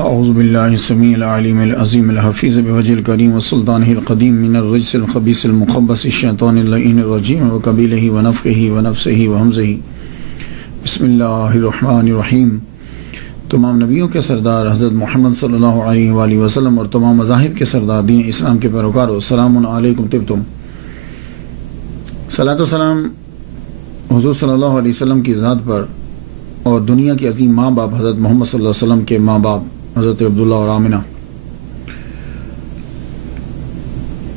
اعوذ باللہ السمیع العلیم العظیم الحفیظ بوجہ الکریم وسلطانہ القدیم من الرجس الخبیث المخبث الشیطان اللعین الرجیم وقبیلہ ونفخہ ونفسہ وہمزہ۔ بسم اللہ الرحمن الرحیم۔ تمام نبیوں کے سردار حضرت محمد صلی اللہ علیہ وآلہ وسلم اور تمام مذاہب کے سردار دین اسلام کے پیروکاروں، السلام علیکم طبتم۔ صلاۃ و سلام حضور صلی اللہ علیہ وسلم کی ذات پر اور دنیا کے عظیم ماں باپ حضرت محمد صلی اللہ علیہ وسلم کے ماں باپ حضرت عبداللہ اور آمنہ۔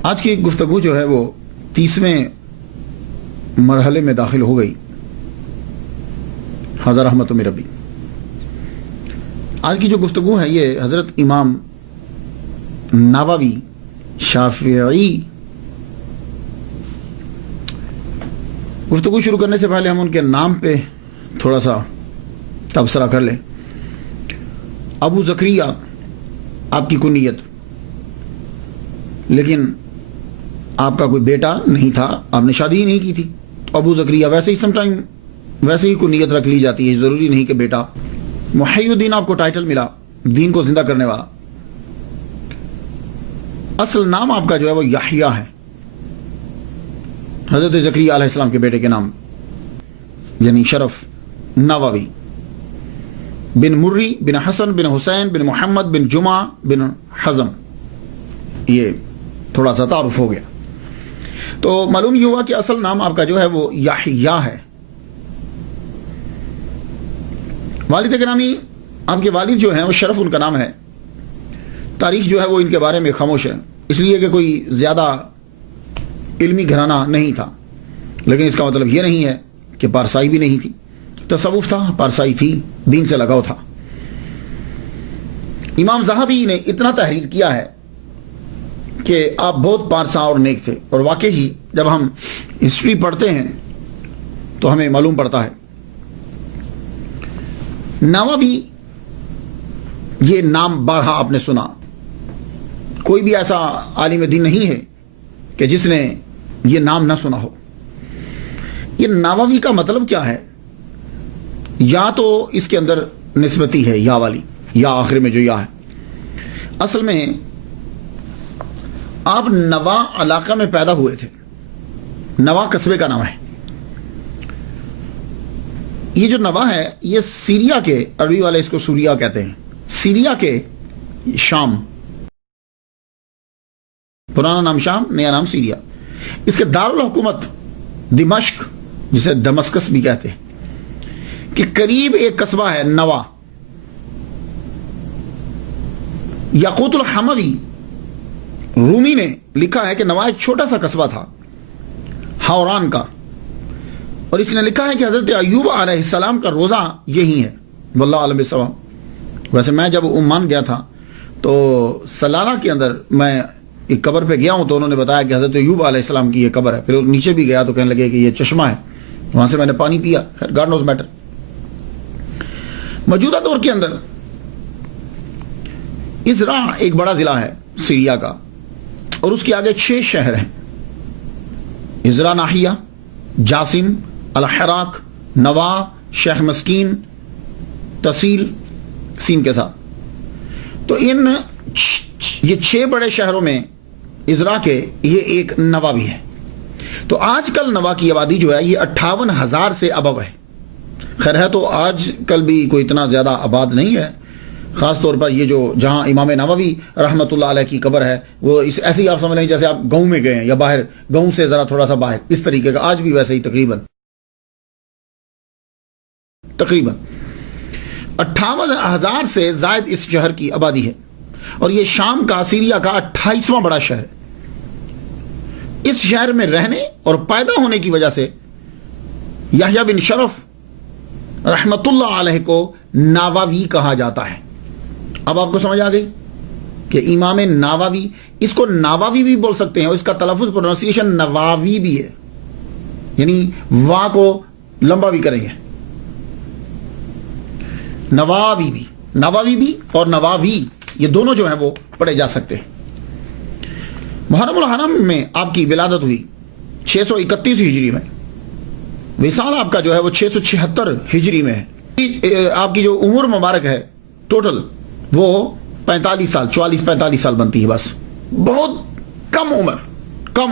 آج کی گفتگو جو ہے وہ 30ویں مرحلے میں داخل ہو گئی، حضرت رحمت من ربی۔ آج کی جو گفتگو ہے یہ حضرت امام نووی شافعی، گفتگو شروع کرنے سے پہلے ہم ان کے نام پہ تھوڑا سا تبصرہ کر لیں۔ ابو زکریا آپ کی کنیت، لیکن آپ کا کوئی بیٹا نہیں تھا، آپ نے شادی ہی نہیں کی تھی، ابو زکریا ویسے ہی سم ٹائم ویسے ہی کنیت رکھ لی جاتی ہے، ضروری نہیں کہ بیٹا۔ محی الدین آپ کو ٹائٹل ملا، دین کو زندہ کرنے والا۔ اصل نام آپ کا جو ہے وہ یحییٰ ہے، حضرت زکریا علیہ السلام کے بیٹے کے نام، یعنی شرف نووی بن مری بن حسن بن حسین بن محمد بن جمعہ بن حزم، یہ تھوڑا سا تعارف ہو گیا۔ تو معلوم یہ ہوا کہ اصل نام آپ کا جو ہے وہ یحییٰ ہے۔ والد گرامی، آپ کے والد جو ہیں وہ شرف ان کا نام ہے۔ تاریخ جو ہے وہ ان کے بارے میں خاموش ہے، اس لیے کہ کوئی زیادہ علمی گھرانہ نہیں تھا، لیکن اس کا مطلب یہ نہیں ہے کہ پارسائی بھی نہیں تھی۔ تصوف تھا، پارسائی تھی، دین سے لگاؤ تھا۔ امام ذہبی نے اتنا تحریر کیا ہے کہ آپ بہت پارسا اور نیک تھے، اور واقعی جب ہم ہسٹری پڑھتے ہیں تو ہمیں معلوم پڑتا ہے۔ نووی، یہ نام بارہا آپ نے سنا، کوئی بھی ایسا عالم دین نہیں ہے کہ جس نے یہ نام نہ سنا ہو۔ یہ نووی کا مطلب کیا ہے؟ یا تو اس کے اندر نسبتی ہے، یا والی، یا آخر میں جو یا ہے۔ اصل میں آپ نوا علاقہ میں پیدا ہوئے تھے، نوا قصبے کا نام ہے۔ یہ جو نوا ہے یہ سیریا کے، عربی والے اس کو سوریا کہتے ہیں، سیریا کے شام، پرانا نام شام، نیا نام سیریا۔ اس کے دارالحکومت دمشق، جسے دمسکس بھی کہتے ہیں، کہ قریب ایک قصبہ ہے نوا۔ یاقوت الحموی رومی نے لکھا ہے کہ نوا ایک چھوٹا سا قصبہ تھا ہاوران کا، اور اس نے لکھا ہے کہ حضرت ایوب علیہ السلام کا روزہ یہی ہے، واللہ عالم بالصواب۔ ویسے میں جب عمان گیا تھا تو سلالہ کے اندر میں ایک قبر پہ گیا ہوں، تو انہوں نے بتایا کہ حضرت ایوب علیہ السلام کی یہ قبر ہے۔ پھر نیچے بھی گیا تو کہنے لگے کہ یہ چشمہ ہے، وہاں سے میں نے پانی پیا، گاڈ نوز میٹر۔ موجودہ دور کے اندر ازرا ایک بڑا ضلع ہے سیریا کا، اور اس کے آگے 6 شہر ہیں: ازرا ناحیہ، جاسم، الحراق، نوا، شیخ مسکین، تحصیل سین کے ساتھ۔ تو یہ 6 بڑے شہروں میں ازرا کے یہ ایک نوا بھی ہے۔ تو آج کل نوا کی آبادی جو ہے یہ 58,000 سے ابو ہے۔ خیر ہے تو آج کل بھی کوئی اتنا زیادہ آباد نہیں ہے، خاص طور پر یہ جو جہاں امام نووی رحمت اللہ علیہ کی قبر ہے، وہ ایسے ہی آپ سمجھ لیں جیسے آپ گاؤں میں گئے ہیں، یا باہر گاؤں سے ذرا تھوڑا سا باہر، اس طریقے کا آج بھی ویسے ہی تقریباً 58,000 سے زائد اس شہر کی آبادی ہے، اور یہ شام کا، سیریا کا 28واں بڑا شہر ہے۔ اس شہر میں رہنے اور پیدا ہونے کی وجہ سے یحییٰ بن شرف رحمت اللہ علیہ کو نووی کہا جاتا ہے۔ اب آپ کو سمجھ آ گئی کہ امام نووی، اس کو نووی بھی بول سکتے ہیں، اور اس کا تلفظ پروننسیشن نواوی بھی ہے، یعنی وا کو لمبا بھی کریں گے، نواوی بھی اور نواوی، یہ دونوں جو ہیں وہ پڑھے جا سکتے ہیں۔ محرم الحرم میں آپ کی ولادت ہوئی 631 ہجری میں، وصال آپ کا جو ہے وہ 676 ہجری میں ہے۔ آپ کی جو عمر مبارک ہے ٹوٹل وہ 45 سال 44-45 سال بنتی ہے، بس بہت کم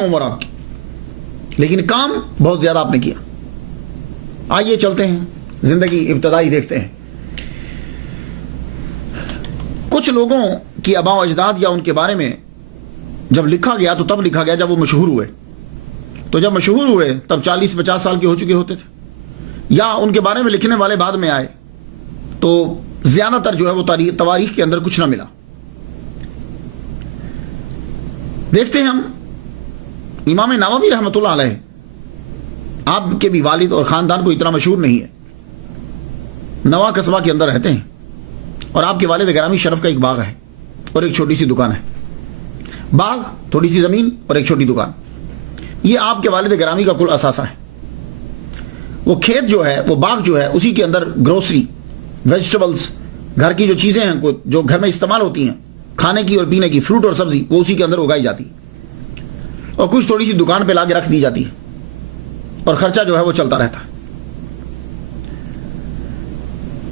عمر آپ کی، لیکن کام بہت زیادہ آپ نے کیا۔ آئیے چلتے ہیں زندگی ابتدائی دیکھتے ہیں۔ کچھ لوگوں کی آباء و اجداد یا ان کے بارے میں جب لکھا گیا تو تب لکھا گیا جب وہ مشہور ہوئے، تو جب مشہور ہوئے تب 40-50 سال کے ہو چکے ہوتے تھے، یا ان کے بارے میں لکھنے والے بعد میں آئے تو زیادہ تر جو ہے وہ تواریخ کے اندر کچھ نہ ملا۔ دیکھتے ہیں ہم امام نووی رحمۃ اللہ علیہ، آپ کے بھی والد اور خاندان کو اتنا مشہور نہیں ہے، نوا قصبہ کے اندر رہتے ہیں، اور آپ کے والد گرامی شرف کا ایک باغ ہے اور ایک چھوٹی سی دکان ہے۔ باغ، تھوڑی سی زمین اور ایک چھوٹی دکان، یہ آپ کے والد گرامی کا کل اثاثہ ہے۔ وہ کھیت جو ہے، وہ باغ جو ہے، اسی کے اندر گروسری، ویجیٹیبلز، گھر کی جو چیزیں ہیں جو گھر میں استعمال ہوتی ہیں کھانے کی اور پینے کی، فروٹ اور سبزی، وہ اسی کے اندر اگائی جاتی ہے، اور کچھ تھوڑی سی دکان پہ لا کے رکھ دی جاتی ہے، اور خرچہ جو ہے وہ چلتا رہتا ہے۔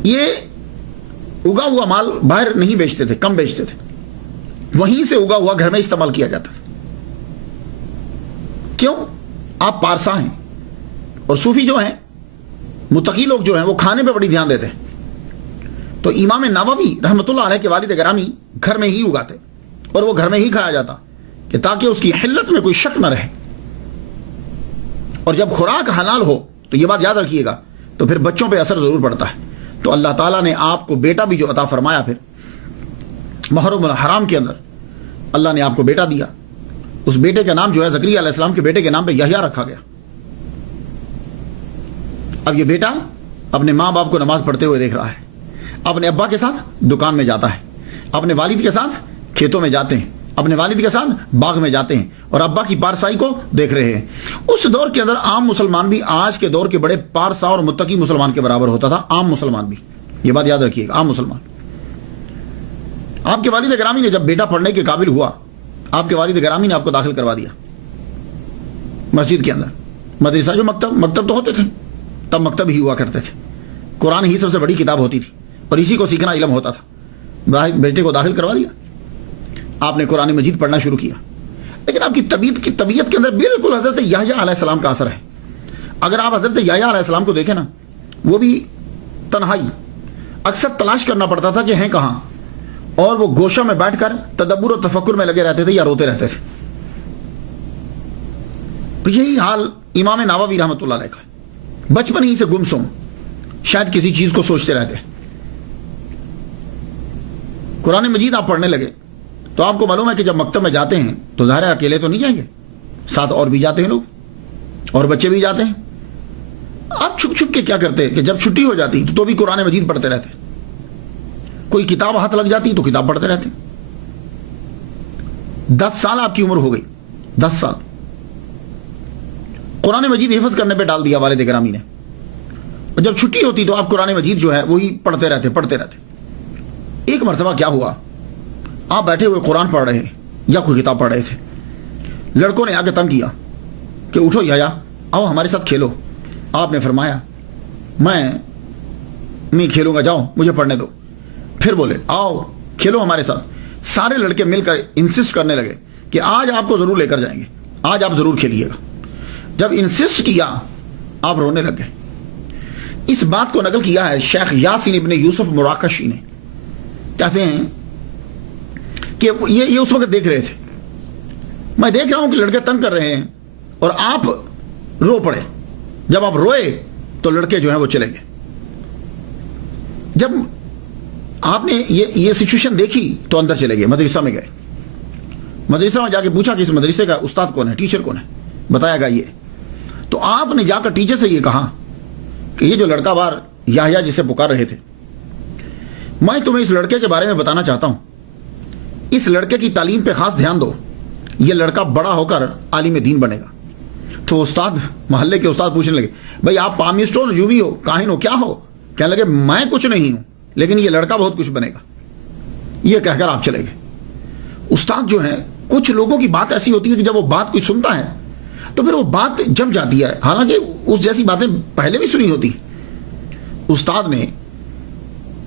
یہ اگا ہوا مال باہر نہیں بیچتے تھے، کم بیچتے تھے، وہیں سے اگا ہوا گھر میں استعمال کیا جاتا تھا۔ کیوں؟ آپ پارسا ہیں، اور صوفی جو ہیں، متقی لوگ جو ہیں، وہ کھانے پہ بڑی دھیان دیتے ہیں۔ تو امام نووی رحمۃ اللہ علیہ کے والد گرامی گھر میں ہی اگاتے، اور وہ گھر میں ہی کھایا جاتا، کہ تاکہ اس کی حلت میں کوئی شک نہ رہے، اور جب خوراک حلال ہو تو یہ بات یاد رکھیے گا تو پھر بچوں پہ اثر ضرور پڑتا ہے۔ تو اللہ تعالیٰ نے آپ کو بیٹا بھی جو عطا فرمایا، پھر محرم الحرام کے اندر اللہ نے آپ کو بیٹا دیا، اس بیٹے کا نام جو ہے زکریا علیہ السلام کے بیٹے کے نام پہ یحییٰ رکھا گیا۔ اب یہ بیٹا اپنے ماں باپ کو نماز پڑھتے ہوئے دیکھ رہا ہے، اپنے ابا کے ساتھ دکان میں جاتا ہے، اپنے والد کے ساتھ کھیتوں میں جاتے ہیں، اپنے والد کے ساتھ باغ میں جاتے ہیں، اور ابا کی پارسائی کو دیکھ رہے ہیں۔ اس دور کے اندر عام مسلمان بھی آج کے دور کے بڑے پارسا اور متقی مسلمان کے برابر ہوتا تھا، عام مسلمان بھی، یہ بات یاد رکھیے گا، عام مسلمان۔ آپ کے والد گرامی نے جب بیٹا پڑھنے کے قابل ہوا، آپ کے والد گرامی نے آپ کو داخل کروا دیا مسجد کے اندر۔ مدرسہ جو مکتب تو ہوتے تھے، تب مکتب ہی ہوا کرتے تھے، قرآن ہی سب سے بڑی کتاب ہوتی تھی، اور اسی کو سیکھنا علم ہوتا تھا۔ بیٹے کو داخل کروا دیا، آپ نے قرآن مجید پڑھنا شروع کیا، لیکن آپ کی طبیعت کے اندر بالکل حضرت یحییٰ علیہ السلام کا اثر ہے۔ اگر آپ حضرت یحییٰ علیہ السلام کو دیکھیں نا، وہ بھی تنہائی، اکثر تلاش کرنا پڑتا تھا کہ ہیں کہاں، اور وہ گوشہ میں بیٹھ کر تدبر و تفکر میں لگے رہتے تھے یا روتے رہتے تھے۔ یہی حال امام نووی رحمۃ اللہ علیہ کا، بچپن ہی سے گمسم، شاید کسی چیز کو سوچتے رہتے۔ قرآن مجید آپ پڑھنے لگے تو آپ کو معلوم ہے کہ جب مکتب میں جاتے ہیں تو ظاہر ہے اکیلے تو نہیں جائیں گے، ساتھ اور بھی جاتے ہیں لوگ، اور بچے بھی جاتے ہیں۔ آپ چھپ چھپ کے کیا کرتے کہ جب چھٹی ہو جاتی تو بھی قرآن مجید پڑھتے رہتے، کوئی کتاب ہاتھ لگ جاتی تو کتاب پڑھتے رہتے۔ 10 سال آپ کی عمر ہو گئی، 10 سال قرآن مجید حفظ کرنے پہ ڈال دیا والد گرامی نے، اور جب چھٹی ہوتی تو آپ قرآن مجید جو ہے وہی پڑھتے رہتے۔ ایک مرتبہ کیا ہوا، آپ بیٹھے ہوئے قرآن پڑھ رہے یا کوئی کتاب پڑھ رہے تھے، لڑکوں نے آگے تنگ کیا کہ اٹھو یحییٰ، آؤ ہمارے ساتھ کھیلو۔ آپ نے فرمایا میں نہیں کھیلوں گا، جاؤ مجھے پڑھنے دو۔ پھر بولے آؤ کھیلو ہمارے ساتھ۔ سارے لڑکے مل کر انسسٹ کرنے لگے کہ آج آپ کو ضرور لے کر جائیں گے، آج آپ ضرور کھیلیے گا۔ جب انسسٹ کیا آپ رونے لگ گئے۔ اس بات کو نقل کیا ہے شیخ یاسین ابن یوسف مراکشی نے، کہتے ہیں کہ یہ اس وقت دیکھ رہے تھے، میں دیکھ رہا ہوں کہ لڑکے تنگ کر رہے ہیں اور آپ رو پڑے۔ جب آپ روئے تو لڑکے جو ہیں وہ چلے گئے۔ جب آپ نے یہ سچویشن دیکھی تو اندر چلے گئے، مدرسہ میں گئے، مدرسہ میں جا کے پوچھا کہ اس مدرسے کا استاد کون ہے، ٹیچر کون ہے، بتایا گا یہ۔ تو آپ نے جا کر ٹیچر سے یہ کہا کہ یہ جو لڑکا بار یحییٰ جسے پکار رہے تھے، میں تمہیں اس لڑکے کے بارے میں بتانا چاہتا ہوں، اس لڑکے کی تعلیم پہ خاص دھیان دو، یہ لڑکا بڑا ہو کر عالم دین بنے گا۔ تو استاد، محلے کے استاد پوچھنے لگے بھائی آپ پامسٹ ہو، یووی ہو، کاہن ہو، کیا ہو؟ کہنے لگے میں کچھ نہیں ہوں، لیکن یہ لڑکا بہت کچھ بنے گا۔ یہ کہہ کر آپ چلے گئے۔ استاد جو ہیں، کچھ لوگوں کی بات ایسی ہوتی ہے کہ جب وہ بات کوئی سنتا ہے تو پھر وہ بات جم جاتی ہے، حالانکہ اس جیسی باتیں پہلے بھی سنی ہوتی۔ استاد نے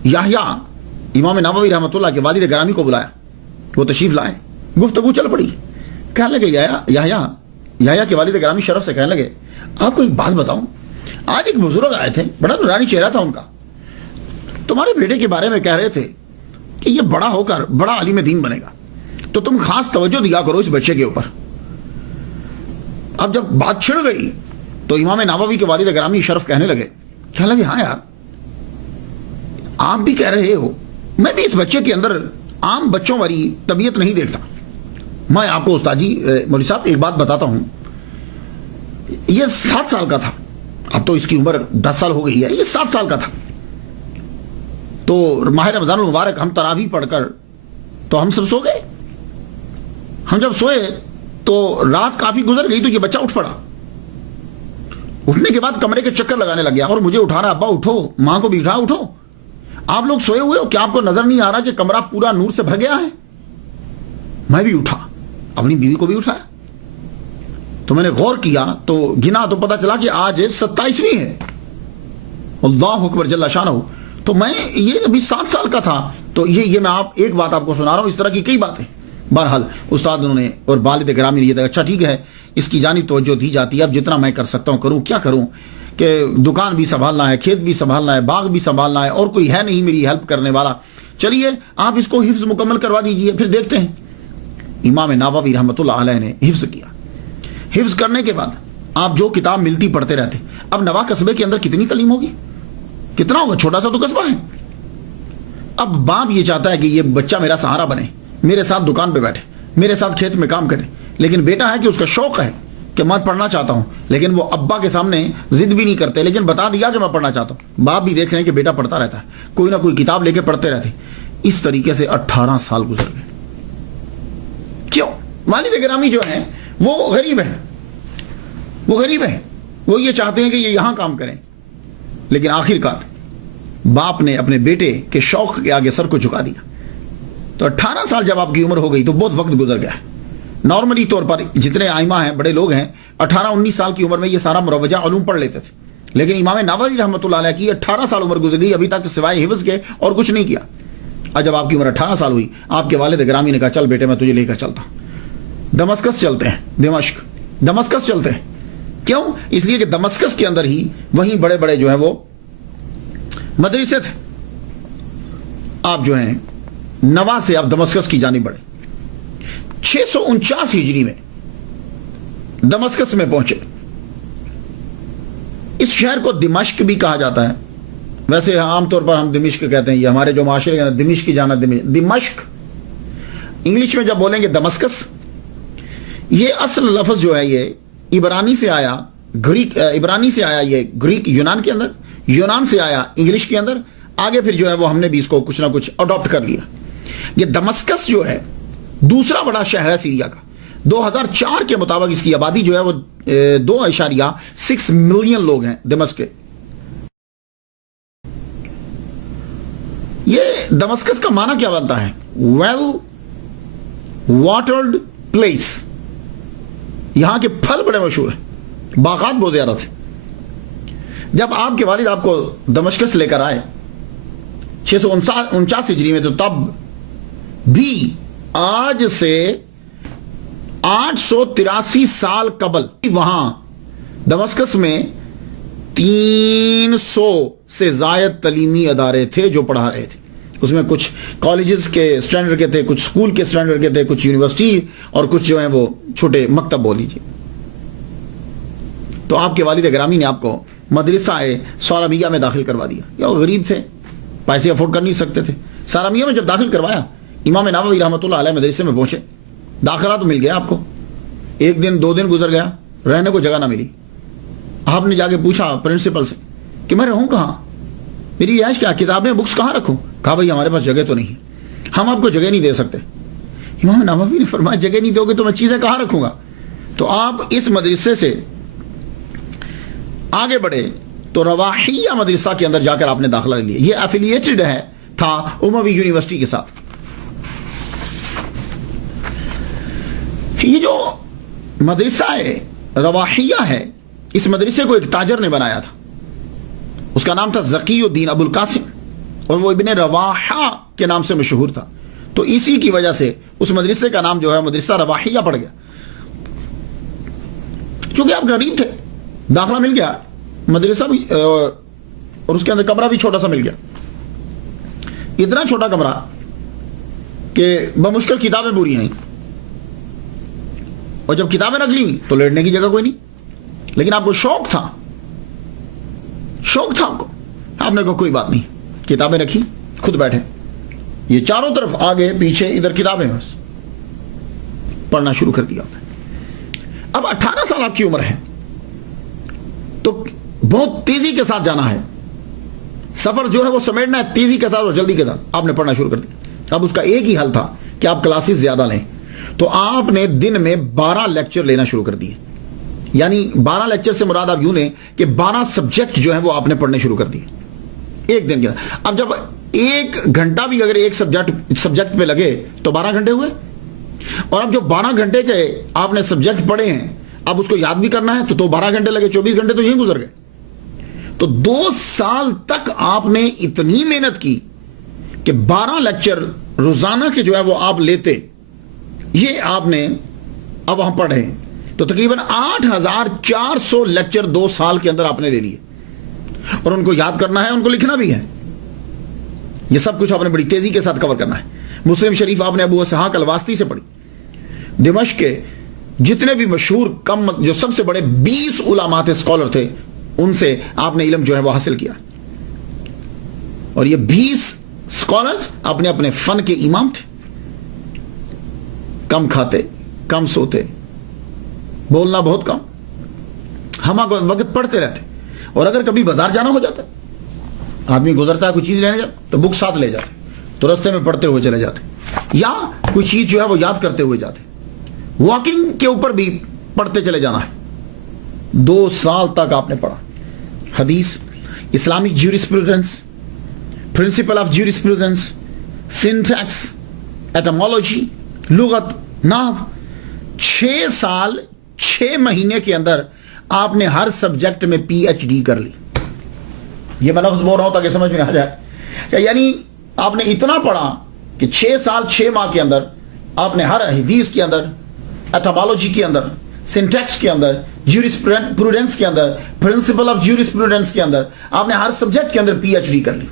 یحییٰ امام نووی رحمۃ اللہ کے والد گرامی کو بلایا، وہ تشریف لائے، گفتگو چل پڑی. کہنے لگے یحییٰ کے والد گرامی شرف سے کہنے لگے آپ کو ایک بات بتاؤں، آج ایک بزرگ آئے تھے، بڑا نورانی چہرہ تھا ان کا، تمہارے بیٹے کے بارے میں کہہ رہے تھے کہ یہ بڑا ہو کر بڑا عالم دین بنے گا، تو تم خاص توجہ دیا کرو اس بچے کے اوپر. اب جب بات چھڑ گئی تو امام نووی کے والد گرامی شرف کہنے لگے ہاں یار آپ بھی کہہ رہے ہو، میں بھی اس بچے کے اندر عام بچوں والی طبیعت نہیں دیکھتا. میں آپ کو استاد جی مولوی صاحب ایک بات بتاتا ہوں، یہ 7 سال کا تھا، اب تو اس کی عمر 10 سال ہو گئی ہے، یہ 7 سال کا تھا. تو ماہ رمضان المبارک ہم تراویح پڑھ کر تو ہم سب سو گئے. ہم جب سوئے تو رات کافی گزر گئی تو یہ بچہ اٹھ پڑا. اٹھنے کے بعد کمرے کے چکر لگانے لگ گیا اور مجھے اٹھا رہا، ابا اٹھو، ماں کو بھی اٹھو، آپ لوگ سوئے ہوئے ہو، کیا آپ کو نظر نہیں آ رہا کہ کمرہ پورا نور سے بھر گیا ہے؟ میں بھی اٹھا، اپنی بیوی کو بھی اٹھایا، تو میں نے غور کیا تو گنا تو پتا چلا کہ آج 27ویں ہے. اللہ اکبر جل شانہ. تو میں یہ ابھی 7 سال کا تھا. تو یہ میں ایک بات آپ کو سنا رہا ہوں، اس طرح کی کئی باتیں. بہرحال استاد انہوں نے اور والد گرامی نے یہ کہا اچھا ٹھیک ہے، اس کی جانب توجہ دی جاتی ہے، اب جتنا میں کر سکتا ہوں کروں. کیا کروں کہ دکان بھی سنبھالنا ہے، کھیت بھی سنبھالنا ہے، باغ بھی سنبھالنا ہے، اور کوئی ہے نہیں میری ہیلپ کرنے والا. چلیے آپ اس کو حفظ مکمل کروا دیجئے، پھر دیکھتے ہیں. امام نووی رحمۃ اللہ علیہ نے حفظ کیا. حفظ کرنے کے بعد آپ جو کتاب ملتی پڑھتے رہتے. اب نواں قصبے کے اندر کتنی تعلیم ہوگی، کتنا ہوگا، چھوٹا سا تو قصبہ ہے. اب باپ یہ چاہتا ہے کہ یہ بچہ میرا سہارا بنے، میرے ساتھ دکان پہ بیٹھے، میرے ساتھ کھیت میں کام کرے. لیکن بیٹا ہے کہ اس کا شوق ہے کہ میں پڑھنا چاہتا ہوں، لیکن وہ ابا کے سامنے ضد بھی نہیں کرتے، لیکن بتا دیا کہ میں پڑھنا چاہتا ہوں. باپ بھی دیکھ رہے ہیں کہ بیٹا پڑھتا رہتا ہے، کوئی نہ کوئی کتاب لے کے پڑھتے رہتے. اس طریقے سے 18 سال گزر گئے. کیوں؟ والد گرامی جو ہیں وہ غریب ہیں، وہ یہ چاہتے ہیں کہ یہ یہاں کام کریں. لیکن آخر کار باپ نے اپنے بیٹے کے شوق کے آگے سر کو جھکا دیا. تو 18 سال جب آپ کی عمر ہو گئی تو بہت وقت گزر گیا ہے. نارملی طور پر جتنے آئمہ ہیں، بڑے لوگ ہیں، 18-19 سال کی عمر میں یہ سارا مروجہ علوم پڑھ لیتے تھے. لیکن امام نووی رحمۃ اللہ علیہ کی 18 سال عمر گزر گئی، ابھی تک سوائے حفظ کے اور کچھ نہیں کیا. اور جب آپ کی عمر 18 سال ہوئی، آپ کے والد گرامی نے کہا چل بیٹے میں تجھے لے کر چلتا ہوں، دمشق چلتے ہیں. دمشق چلتے ہیں. کیوں؟ اس لیے کہ دمشق کے اندر ہی وہیں بڑے بڑے جو ہیں وہ مدرسے تھے. آپ جو ہیں نوا سے آپ دمشق کی جانب بڑھے. 649 ہجری میں دمشق میں پہنچے. اس شہر کو دمشق بھی کہا جاتا ہے. ویسے عام طور پر ہم دمشق کہتے ہیں، یہ ہمارے جو معاشرے کے اندر دمشق کی جانا، دمشق. انگلش میں جب بولیں گے دمسکس، یہ اصل لفظ جو ہے یہ عبرانی سے آیا، یہ گریک یونان کے اندر، یونان سے آیا انگلش کے اندر. آگے پھر جو ہے وہ ہم نے بھی اس کو کچھ نہ کچھ اڈاپٹ کر لیا. یہ دمسکس جو ہے دوسرا بڑا شہر ہے سیریا کا. 2004 کے مطابق اس کی آبادی جو ہے وہ 2.6 ملین لوگ ہیں دمشق کے. یہ دمسکس کا معنی کیا بنتا ہے؟ Well watered place. یہاں کے پھل بڑے مشہور ہیں، باغات بہت زیادہ تھے. جب آپ کے والد آپ کو دمشق سے لے کر آئے 649 ہجری میں، تو تب بھی آج سے 883 سال قبل وہاں دمشق میں 300 سے زائد تعلیمی ادارے تھے جو پڑھا رہے تھے. اس میں کچھ کالجز کے سٹینڈرڈ کے تھے، کچھ سکول کے سٹینڈرڈ کے تھے، کچھ یونیورسٹی، اور کچھ جو ہیں وہ چھوٹے مکتب بول لیجیے. تو آپ کے والد گرامی نے آپ کو مدرسہ سارمیہ میں داخل کروا دیا. یا وہ غریب تھے، پیسے افورڈ کر نہیں سکتے تھے. سارمیہ میں جب داخل کروایا، امام نووی رحمۃ اللہ علیہ مدرسے میں پہنچے. داخلہ تو مل گیا آپ کو، 1 دن 2 دن گزر گیا، رہنے کو جگہ نہ ملی. آپ نے جا کے پوچھا پرنسپل سے کہ میں رہوں کہاں، میری رہائش کیا، کتابیں بکس کہاں رکھوں؟ کہا بھائی ہمارے پاس جگہ تو نہیں، ہم آپ کو جگہ نہیں دے سکتے. امام نووی نے فرمایا جگہ نہیں دو گے تو میں چیزیں کہاں رکھوں گا؟ تو آپ اس مدرسے سے آگے بڑھے تو رواحیہ مدرسہ کے اندر جا کر آپ نے داخلہ لے لیا. یہ ایفیلیٹڈ تھا اموی یونیورسٹی کے ساتھ. یہ جو مدرسہ رواحیہ ہے، اس مدرسے کو ایک تاجر نے بنایا تھا. اس کا نام تھا ذکی الدین ابو القاسم، اور وہ ابن رواحہ کے نام سے مشہور تھا. تو اسی کی وجہ سے اس مدرسے کا نام جو ہے مدرسہ رواحیہ پڑ گیا. چونکہ آپ غریب تھے, داخلہ مل گیا, مدرسہ بھی اور اس کے اندر کمرہ بھی چھوٹا سا مل گیا. اتنا چھوٹا کمرہ کہ بمشکل کتابیں پوری ہیں, اور جب کتابیں رکھ لی تو لیٹنے کی جگہ کوئی نہیں. لیکن آپ کو شوق تھا آپ نے کہا کوئی بات نہیں, کتابیں رکھی, خود بیٹھے, یہ چاروں طرف آگے پیچھے ادھر کتابیں, بس پڑھنا شروع کر دیا. اب 18 سال آپ کی عمر ہے تو بہت تیزی کے ساتھ جانا ہے, سفر جو ہے وہ سمیٹنا ہے تیزی کے ساتھ اور جلدی کے ساتھ. آپ نے پڑھنا شروع کر دیا. اب اس کا ایک ہی حل تھا کہ آپ کلاسز زیادہ لیں. تو آپ نے دن میں 12 لیکچر لینا شروع کر دیے. یعنی 12 لیکچر سے مراد آپ یوں لیں کہ 12 سبجیکٹ جو ہیں وہ آپ نے پڑھنے شروع کر دیے ایک دن کے اندر. اب جب 1 گھنٹہ بھی اگر ایک سبجیکٹ پہ لگے تو 12 گھنٹے ہوئے, اور اب جو 12 گھنٹے کے آپ نے سبجیکٹ پڑھے ہیں اب اس کو یاد بھی کرنا ہے تو 12 گھنٹے لگے, 24 گھنٹے تو یہیں گزر گئے. تو 2 سال تک آپ نے اتنی محنت کی کہ 12 لیکچر روزانہ کے جو ہے وہ آپ لیتے, یہ آپ نے اب وہاں پڑھے. تو تقریباً 8400 لیکچر 2 سال کے اندر آپ نے لے لیے, اور ان کو یاد کرنا ہے, ان کو لکھنا بھی ہے. یہ سب کچھ آپ نے بڑی تیزی کے ساتھ کور کرنا ہے. مسلم شریف آپ نے ابو اسحاق الواسطی سے پڑھی. دمشق کے جتنے بھی مشہور جو سب سے بڑے 20 علماء تھے, اسکالر تھے, ان سے آپ نے علم جو ہے وہ حاصل کیا. اور یہ 20 اسکالرز اپنے اپنے فن کے امام تھے. کم کھاتے, کم سوتے, بولنا بہت کم, ہم وقت پڑھتے رہتے. اور اگر کبھی بازار جانا ہو جاتا, آدمی گزرتا ہے کوئی چیز لینے جاتا تو بک ساتھ لے جاتے, تو رستے میں پڑھتے ہوئے چلے جاتے, یا کوئی چیز جو ہے وہ یاد کرتے ہوئے جاتے. واکنگ کے اوپر بھی پڑھتے چلے جانا ہے. 2 سال تک آپ نے پڑھا. حدیث, Islamic jurisprudence, principle of jurisprudence, syntax, ایٹمالوجی, لغت, نحو. 6 سال 6 مہینے کے اندر آپ نے ہر سبجیکٹ میں پی ایچ ڈی کر لی. یہ میں لفظ بول رہا ہوں تاکہ سمجھ میں آ جائے کہ یعنی آپ نے اتنا پڑھا کہ 6 سال 6 ماہ کے اندر آپ نے ہر حدیث کے اندر, ایٹمالوجی کے اندر, سنٹیکس کے اندر, جیورسپروڈنس کے اندر, پرنسپل آف جیورسپروڈنس کے اندر آپ نے ہر سبجیکٹ کے اندر پی ایچ ڈی کر لی.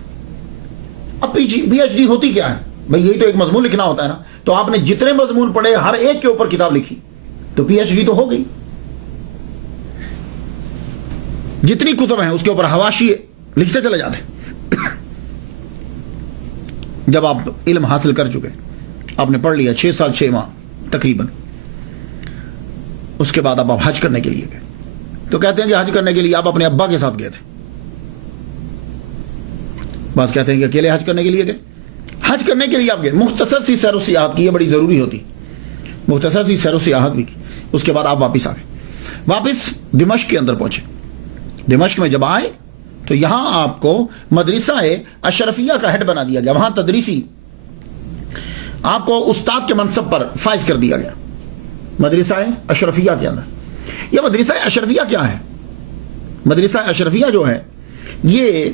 اب پی ایچ ڈی ہوتی کیا ہے بھئی, یہی تو ایک مضمون لکھنا ہوتا ہے نا. تو آپ نے جتنے مضمون پڑھے ہر ایک کے اوپر کتاب لکھی تو پی ایچ ڈی تو ہو گئی. جتنی کتب ہیں اس کے اوپر حواشی لکھتے چلے جاتے. جب آپ علم حاصل کر چکے, آپ نے پڑھ لیا 6 سال 6 ماہ تقریباً, اس کے بعد آپ حج کرنے کے لیے گئے. تو کہتے ہیں کہ حج کرنے کے لیے آپ اپنے ابا کے ساتھ گئے تھے, بعض کہتے ہیں کہ اکیلے حج کرنے کے لیے گئے. حج کرنے کے لیے آپ گئے, مختصر سی سیر و سیاحت کی, یہ بڑی ضروری ہوتی, مختصر سی سیر و سیاحت بھی کی. اس کے بعد آپ واپس آ گئے, واپس دمشق کے اندر پہنچے. دمشق میں جب آئے تو یہاں آپ کو مدرسہ اشرفیہ کا ہیڈ بنا دیا گیا. وہاں تدریسی آپ کو استاد کے منصب پر فائز کر دیا گیا مدرسہ اشرفیہ کے اندر. یہ مدرسہ اشرفیہ کیا ہے؟ مدرسہ اشرفیہ جو ہے یہ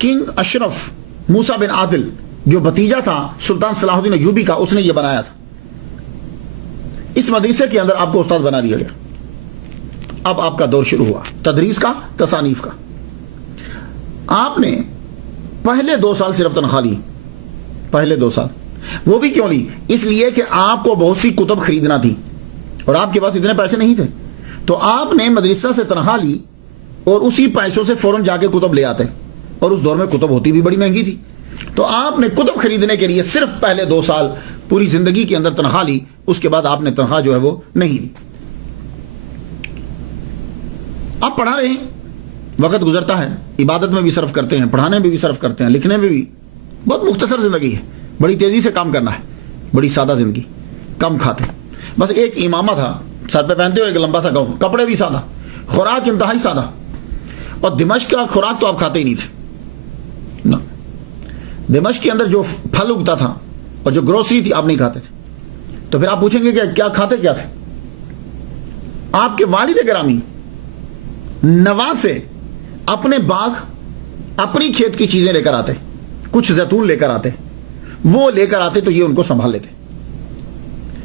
کنگ اشرف موسیٰ بن عادل جو بھتیجا تھا سلطان صلاح الدین ایوبی کا, اس نے یہ بنایا تھا. اس مدرسے کے اندر آپ کو استاد بنا دیا گیا. اب آپ کا دور شروع ہوا تدریس کا, تصانیف کا. آپ نے پہلے 2 سال صرف تنخواہ لی, پہلے 2 سال. وہ بھی کیوں لی؟ اس لیے کہ آپ کو بہت سی کتب خریدنا تھی اور آپ کے پاس اتنے پیسے نہیں تھے. تو آپ نے مدرسہ سے تنخواہ لی اور اسی پیسوں سے فوراً جا کے کتب لے آتے, اور اس دور میں کتب ہوتی بھی بڑی مہنگی تھی. تو آپ نے کتب خریدنے کے لیے صرف پہلے 2 سال پوری زندگی کے اندر تنخواہ لی, اس کے بعد آپ نے تنخواہ جو ہے وہ نہیں لی. آپ پڑھا رہے ہیں, وقت گزرتا ہے, عبادت میں بھی صرف کرتے ہیں, پڑھانے میں بھی صرف کرتے ہیں, لکھنے میں بھی. بہت مختصر زندگی ہے, بڑی تیزی سے کام کرنا ہے, بڑی سادہ زندگی, کم کھاتے, بس ایک امامہ تھا سر پہ پہنتے ہوئے, ایک لمبا سا گاؤن, کپڑے بھی سادہ, خوراک انتہائی سادہ. اور دمشق کا خوراک تو آپ کھاتے ہی نہیں تھے. دمشق کے اندر جو پھل اگتا تھا اور جو گروسری تھی آپ نہیں کھاتے تھے. تو پھر آپ پوچھیں گے کہ کیا کھاتے کیا تھے؟ آپ کے والد گرامی نوا سے اپنے باغ, اپنی کھیت کی چیزیں لے کر آتے, کچھ زیتون لے کر آتے، وہ لے کر آتے تو یہ ان کو سنبھال لیتے،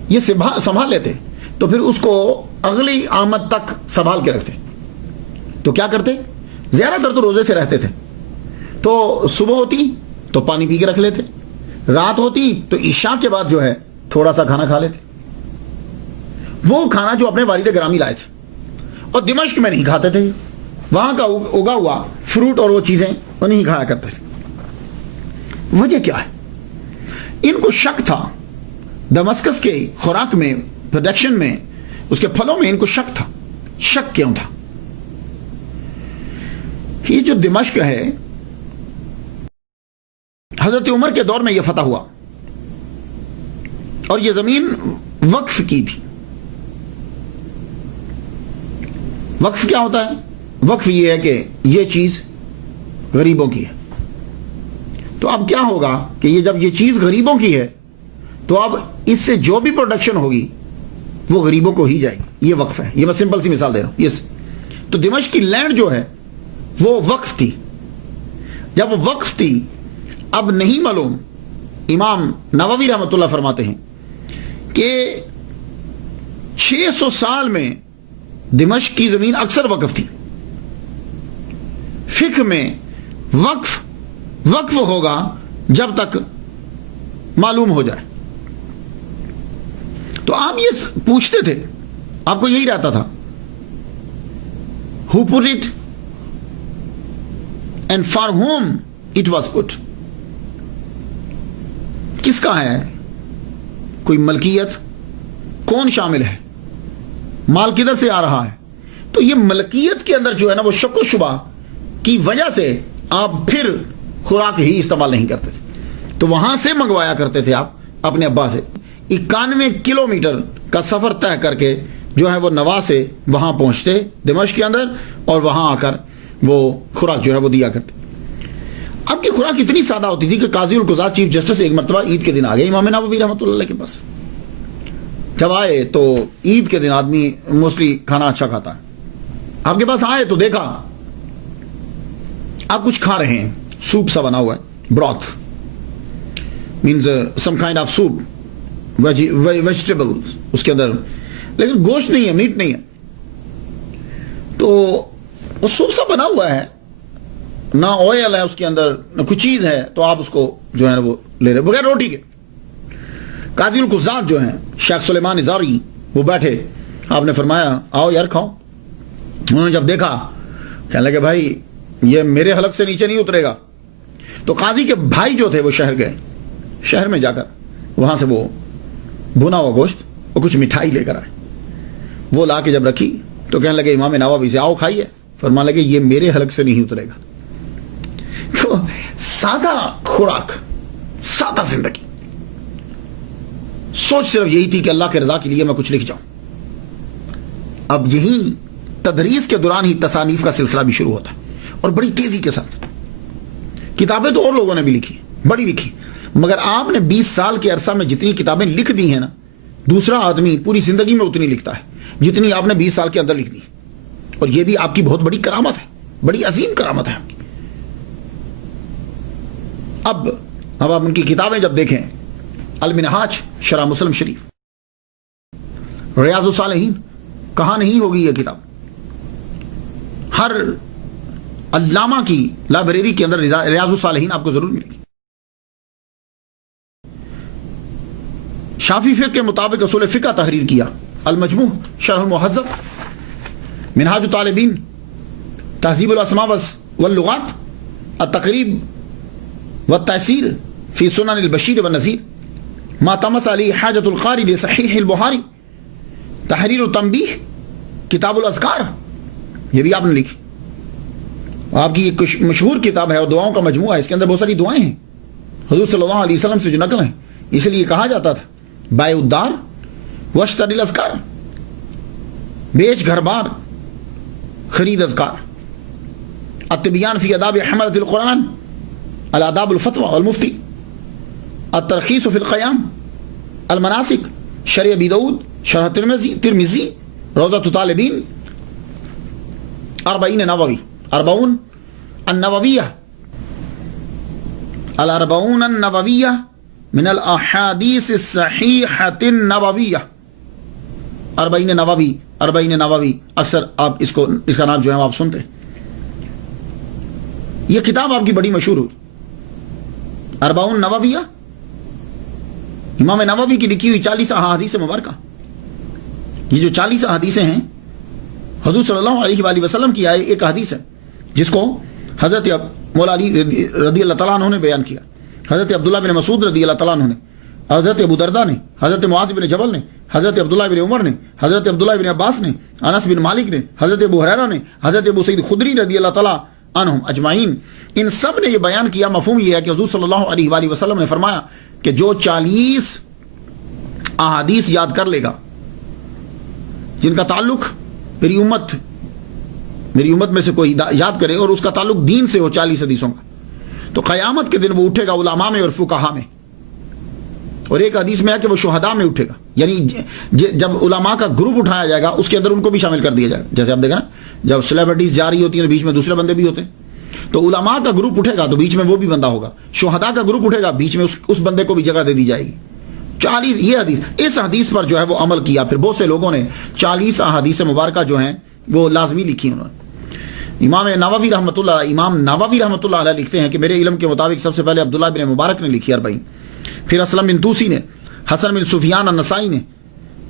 یہ سنبھال لیتے، تو پھر اس کو اگلی آمد تک سنبھال کے رکھتے۔ تو کیا کرتے؟ زیادہ تر تو روزے سے رہتے تھے، تو صبح ہوتی تو پانی پی کے رکھ لیتے، رات ہوتی تو عشاء کے بعد جو ہے تھوڑا سا کھانا کھا لیتے، وہ کھانا جو اپنے والد گرامی لائے تھے، اور دمشق میں نہیں کھاتے تھے، وہاں کا اگا ہوا فروٹ اور وہ چیزیں وہ نہیں کھایا کرتے تھے۔ وجہ کیا ہے؟ ان کو شک تھا دمسکس کے خوراک میں، پروڈکشن میں، اس کے پھلوں میں ان کو شک تھا۔ شک کیوں تھا؟ یہ جو دمشق ہے حضرت عمر کے دور میں یہ فتح ہوا، اور یہ زمین وقف کی تھی۔ وقف کیا ہوتا ہے؟ وقف یہ ہے کہ یہ چیز غریبوں کی ہے، تو اب کیا ہوگا کہ یہ جب یہ چیز غریبوں کی ہے تو اب اس سے جو بھی پروڈکشن ہوگی وہ غریبوں کو ہی جائے گی۔ یہ وقف ہے، یہ میں سمپل سی مثال دے رہا ہوں۔ تو دمشق کی لینڈ جو ہے وہ وقف تھی۔ جب وہ وقف تھی، اب نہیں معلوم، امام نووی رحمۃ اللہ فرماتے ہیں کہ 600 سال میں دمشق کی زمین اکثر وقف تھی۔ فقہ میں وقف ہوگا جب تک معلوم ہو جائے۔ تو آپ یہ پوچھتے تھے، آپ کو یہی رہتا تھا who put it and for whom it was put، کس کا ہے؟ کوئی ملکیت کون شامل ہے؟ مال کدھر سے آ رہا ہے؟ تو یہ ملکیت کے اندر جو ہے نا وہ شک و شبہ کی وجہ سے آپ پھر خوراک ہی استعمال نہیں کرتے تھے، تو وہاں سے منگوایا کرتے تھے آپ اپنے ابا سے۔ 91 کلومیٹر کا سفر طے کر کے جو ہے وہ نوا سے وہاں پہنچتے دمشق کے اندر، اور وہاں آ کر وہ خوراک جو ہے وہ دیا کرتے۔ اب کی خوراک اتنی سادہ ہوتی تھی کہ قاضی القضات چیف جسٹس ایک مرتبہ عید کے دن آ گئے امام نووی رحمۃ اللہ کے پاس۔ جب آئے تو عید کے دن آدمی موسٹلی کھانا اچھا کھاتا ہے، آپ کے پاس آئے تو دیکھا آپ کچھ کھا رہے ہیں، سوپ سا بنا ہوا ہے، broth means some kind of soup, vegetable اس کے اندر، لیکن گوشت نہیں ہے، میٹ نہیں ہے۔ تو وہ سوپ سا بنا ہوا ہے، نہ آئل ہے اس کے اندر، نہ کچھ چیز ہے، تو آپ اس کو جو ہے وہ لے رہے بغیر روٹی کے۔ قاضی القضات جو ہیں شیخ سلیمان ازاری وہ بیٹھے، آپ نے فرمایا آؤ یار کھاؤ۔ انہوں نے جب دیکھا کہنے لگے بھائی یہ میرے حلق سے نیچے نہیں اترے گا۔ تو قاضی کے بھائی جو تھے وہ شہر گئے، شہر میں جا کر وہاں سے وہ بھنا ہوا گوشت اور کچھ مٹھائی لے کر آئے، وہ لا کے جب رکھی تو کہنے لگے امام نووی سے آؤ کھائیے، فرمانے لگے یہ میرے حلق سے نہیں اترے گا۔ تو سادہ خوراک، سادہ زندگی، سوچ صرف یہی تھی کہ اللہ کے رضا کے لیے میں کچھ لکھ جاؤں۔ اب یہی تدریس کے دوران ہی تصانیف کا سلسلہ بھی شروع ہوتا ہے، اور بڑی تیزی کے ساتھ۔ کتابیں تو اور لوگوں نے بھی لکھی، بڑی لکھی، مگر آپ نے 20 سال کے عرصہ میں جتنی کتابیں لکھ دی ہیں نا، دوسرا آدمی پوری زندگی میں اتنی لکھتا ہے جتنی آپ نے 20 سال کے اندر لکھ دی، اور یہ بھی آپ کی بہت بڑی کرامت ہے، بڑی عظیم کرامت ہے آپ کی۔ اب آپ ان کی کتابیں جب دیکھیں، المنہاج شرح مسلم شریف، ریاض الصالحین، کہاں نہیں ہوگی یہ کتاب؟ ہر علامہ کی لائبریری کے اندر ریاض الصالحین آپ کو ضرور ملے گی۔ شافعی فقہ کے مطابق اصول فقہ تحریر کیا، المجموع شرح المہذب، منہاج الطالبین، تہذیب الاسماء واللغات، التقریب والتأثیر فی سنن البشیر والنذیر، ما تمس علی حاجت القاری لصحیح البخاری، تحریر التنبیہ، کتاب الاذکار، یہ بھی آپ نے لکھی۔ آپ کی ایک مشہور کتاب ہے اور دعاؤں کا مجموعہ ہے، اس کے اندر بہت ساری دعائیں ہیں حضور صلی اللہ علیہ وسلم سے جو نقل ہیں، اس لیے کہا جاتا تھا بائع الدار واشتری الاذکار، بیچ گھر بار خرید اذکار، التبیان فی آداب حملۃ القرآن، الآداب الفتوى والمفتی، الترخیص فی القیام، المناسک، شرح ابی داؤد، شرح ترمذی، روضۃ طالبین، 40 نووی، 40 النوویہ، الاربعون النبویہ من الاحادیث الصحیحۃ النبویہ. اربعین نووی اکثر آپ اس کا نام جو ہے آپ سنتے ہیں. یہ کتاب آپ کی بڑی مشہور ہوئی اربعون نوویہ، امام نووی کی لکھی ہوئی 40 احادیث مبارکہ. یہ جو 40 احادیثیں ہیں حضور صلی اللہ علیہ وآلہ وسلم کی آئے ایک حدیث ہے جس کو حضرت مولا علی رضی اللہ تعالیٰ عنہ نے بیان کیا، حضرت عبداللہ بن مسعود رضی اللہ تعالیٰ عنہ نے، حضرت ابو دردہ نے، حضرت معاذ بن جبل نے، حضرت عبداللہ بن عمر نے، حضرت عبداللہ بن عباس نے، انس بن مالک نے، حضرت ابو ہریرہ نے، حضرت ابو سعید خدری رضی اللہ تعالیٰ عنہم اجمعین. ان سب نے یہ بیان کیا. مفہوم یہ ہے کہ حضور صلی اللہ علیہ وآلہ وسلم نے فرمایا کہ جو 40 احادیث یاد کر لے گا جن کا تعلق میری امت میں سے کوئی یاد کرے اور اس کا تعلق دین سے ہو 40 حدیثوں کا، تو قیامت کے دن وہ اٹھے گا علماء میں اور فقہاء میں. اور ایک حدیث میں ہے کہ وہ شہداء میں اٹھے گا، یعنی جب علماء کا گروپ اٹھایا جائے گا اس کے اندر ان کو بھی شامل کر دیا جائے گا. جیسے آپ دیکھیں نا جب سیلیبریٹیز جا رہی ہوتی ہیں تو بیچ میں دوسرے بندے بھی ہوتے ہیں، تو علماء کا گروپ اٹھے گا تو بیچ میں وہ بھی بندہ ہوگا، شہداء کا گروپ اٹھے گا بیچ میں اس بندے کو بھی جگہ دے دی جائے گی. 40 یہ حدیث، اس حدیث پر جو ہے وہ عمل کیا. پھر بہت سے لوگوں نے 40 احادیث مبارکہ جو ہیں وہ لازمی لکھی انہوں نے. امام نووی رحمۃ اللہ علیہ لکھتے ہیں کہ میرے علم کے مطابق سب سے پہلے عبداللہ بن مبارک نے لکھی 40، پھر اسلم بن توسی نے، حسن بن سفیان النسائی نے،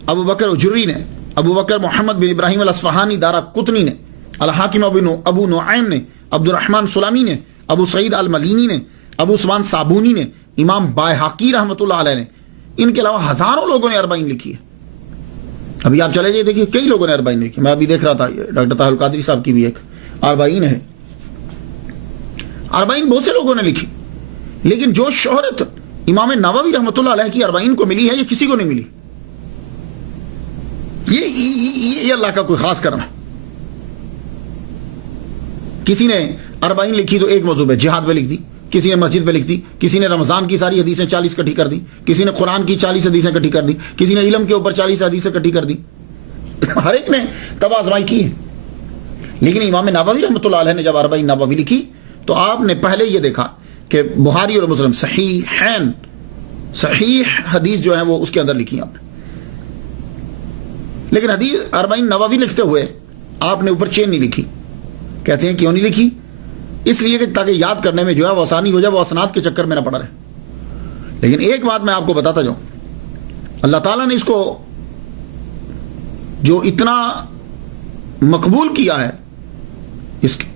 ابو بکر اجری نے، ابو بکر محمد بن ابراہیم الاصفہانی دارا قطنی نے، الحاکم ابو نعیم نے، عبد الرحمن سلامی نے، ابو سعید المدینی نے، ابو عثمان صابونی نے، امام بائحقی رحمۃ اللہ علیہ نے. ان کے علاوہ ہزاروں لوگوں نے 40 لکھی ہے. ابھی آپ چلے جائیے دیکھیے کئی لوگوں نے 40 لکھی. میں ابھی دیکھ رہا تھا ڈاکٹر طاہر القادری صاحب کی بھی ایک 40 ہے. 40 بہت سے لوگوں نے لکھی، لیکن جو شہرت امام نووی رحمۃ اللہ علیہ کی 40 کو ملی ہے یہ کسی کو نہیں ملی. یہ اللہ کا کوئی خاص کرم ہے. کسی نے 40 لکھی تو ایک موضوع پہ جہاد پہ لکھ دی، کسی نے مسجد پہ لکھ دی، کسی نے رمضان کی ساری حدیثیں 40 اکٹھی کر دی، کسی نے قرآن کی 40 حدیثیں اکٹھی کر دی، کسی نے علم کے اوپر 40 حدیثیں اکٹھی کر دی. ہر ایک نے تباہ آزمائی کی ہے. لیکن امام نووی رحمۃ اللہ علیہ نے جب 40 نووی لکھی تو آپ نے پہلے یہ دیکھا کہ بخاری اور مسلم صحیح حدیث جو ہے وہ اس کے اندر لکھی آپ نے. لیکن حدیث 40 نووی لکھتے ہوئے آپ نے اوپر چین نہیں لکھی. کہتے ہیں کیوں نہیں لکھی؟ اس لیے کہ تاکہ یاد کرنے میں جو ہے وہ آسانی ہو جائے، وہ اسناد کے چکر میں نہ پڑا رہے. لیکن ایک بات میں آپ کو بتاتا جاؤں، اللہ تعالیٰ نے اس کو جو اتنا مقبول کیا ہے،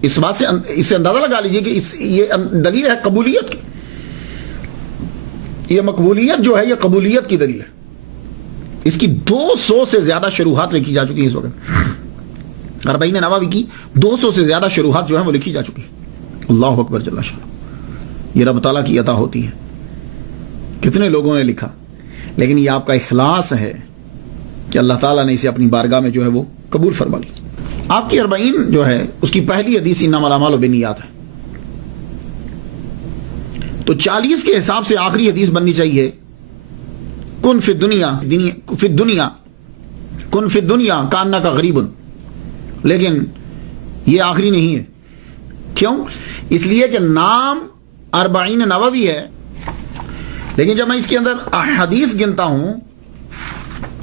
اس بات سے اس سے اندازہ لگا لیجئے کہ یہ دلیل ہے قبولیت کی. یہ مقبولیت جو ہے یہ قبولیت کی دلیل ہے. اس کی 200 سے زیادہ شروحات لکھی جا چکی ہیں اس وقت. 40 نووی کی 200 سے زیادہ شروحات جو ہیں وہ لکھی جا چکی ہیں. اللہ اکبر جل شانہ. یہ رب تعالیٰ کی عطا ہوتی ہے. کتنے لوگوں نے لکھا، لیکن یہ آپ کا اخلاص ہے کہ اللہ تعالیٰ نے اسے اپنی بارگاہ میں جو ہے وہ قبول فرما لی. آپ کی 40 جو ہے اس کی پہلی حدیث انما الاعمال بالنیات ہے. تو 40 کے حساب سے آخری حدیث بننی چاہیے کن فی الدنیا کاننا کا غریب. لیکن یہ آخری نہیں ہے. کیوں؟ اس لیے کہ نام 40 نووی ہے، لیکن جب میں اس کے اندر احادیث گنتا ہوں